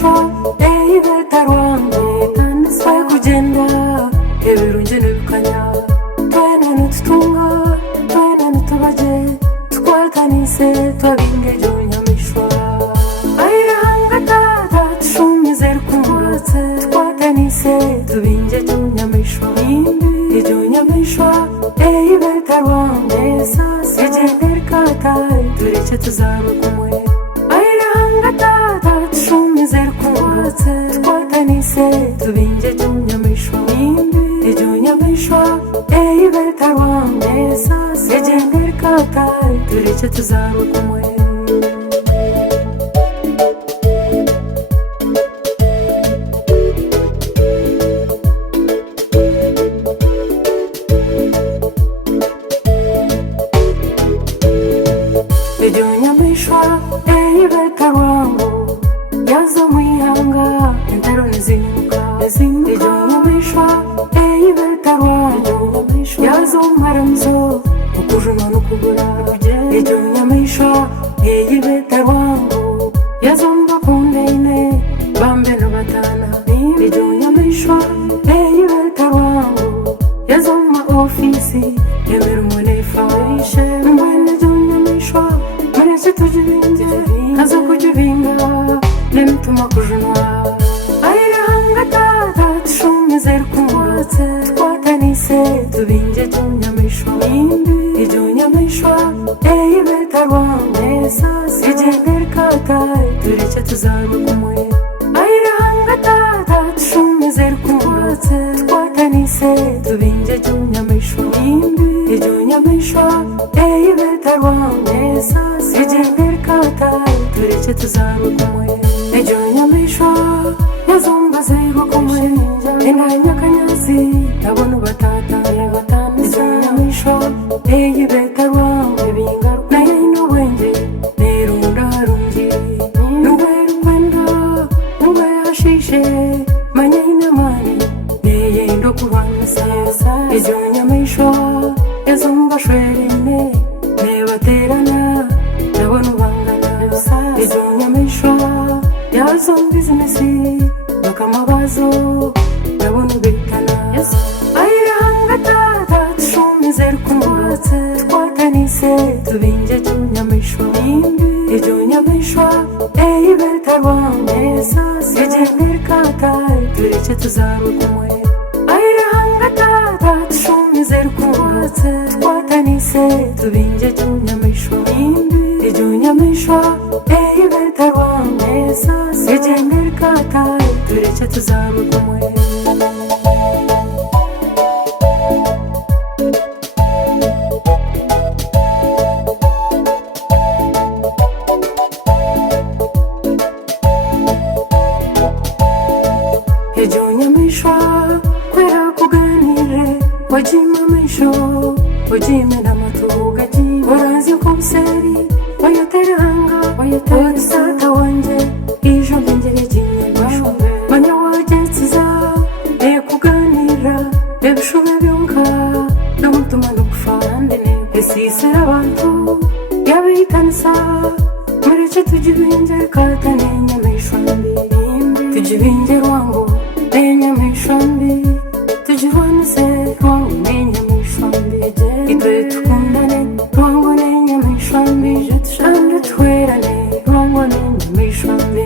nyamishwa ibeta rwange twaye kugenda ebirungi n'ebikanya twena nitutunga twena nitubaje tukwatanise twabinga ejo nyamishwa ayiranga tata tushumize rukumbatse tukwatanise tubinge ejo nyamishwa ibeta rwange egendera kataye tureke tuzaba kumwe ayiranga tata tushumize rukumbatse tukwatanise tubinge ejo nyamishwa ibeta rwange egendera kataye tureke tuzaba kumwe ejo nyamishwa ibeta rwange yaza mwihanga entaro nizimuka ejo nyamishwa ibeta rwange yaza umaramuzo ukujuna n'ukugura ejo nyamishwa ibeta rwange yaza mbakundeine bambe n'abatana ejo nyamishwa ibeta rwange yaza muma ofisi emirimo n'efaishe mbwene ejo nyamishwa mureke tujibinge kaza kujibinga nemituma kujunwa ayiranga tata tushumize rukumbatse tukwatanise tubinge ejo nyamishwa ibeta rwange egendera kataye tureke tuzaba kumwe ayiranga tata tushumize rukumbatse tukwatanise tubinge ejo nyamishwa ibeta rwange egendera kataye tureke tuzaba kumwe ejo nyamishwa yazombaze bakumwe enanya kanyazi ndabona ubatatanye ejo nyamishwa ibeta rwange bingaruka naye n'ubwenge nerundarungi nubwera ukwenda nubwera hashishe manye inamani neyendo kubanza ejo nyamishwa yazombashwerene nebaterana ndabona ubangana ejo nyamishwa yazo bizinesi bakamabazo ndabona ubitana ayiranga tata tushumize rukumbatse tukwatanise tubinge ejo nyamishwa ibeta rwange egendera kataye tureke tuzaba kumwe ayiranga tata tushumize rukumbatse tukwatanise tubinge ejo nyamishwa ibeta rwange egendera kataye tureke tuzaba kumwe ejo nyamishwa kwera kuganire wajimamisho wajimena matuga warazi ko buseri wayoteranga wayoteranga wanje ijo ngengere jinyamishwa manya wajetsiza kuganira ebishume byonka n'umutuma n'ukufande esisera abantu yabitanisa mureke tujibinge katane nyamishwa mbi tujibinge rwango nyamishwa mbi tujivanise rwango nyamishwa mbi itwe tukundane rwango nyamishwa mbi kandi twerane rwango nyamishwa mbi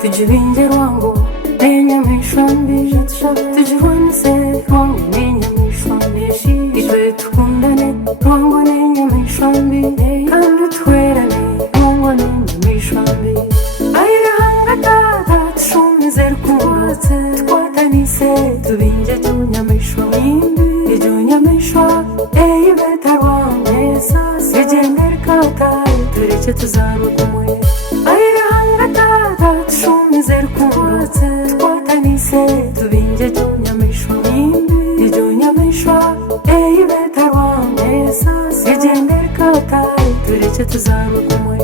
tujibinge rwango nyamishwa mbi tujivanise rwango nyamishwa mbi itwe tukundane rwango nyamishwa mbi kandi twerane rwango nyamishwa mbi ayiranga tata tushumize rukumbatse tukwatanise tubinge ejo nyamishwa ibeta rwange egendera kataye tureke tuzaba kumwe ayiranga tata tushumize rukumbatse tukwatanise tubinge ejo nyamishwa ibeta rwange egendera kataye tureke tuzaba kumwe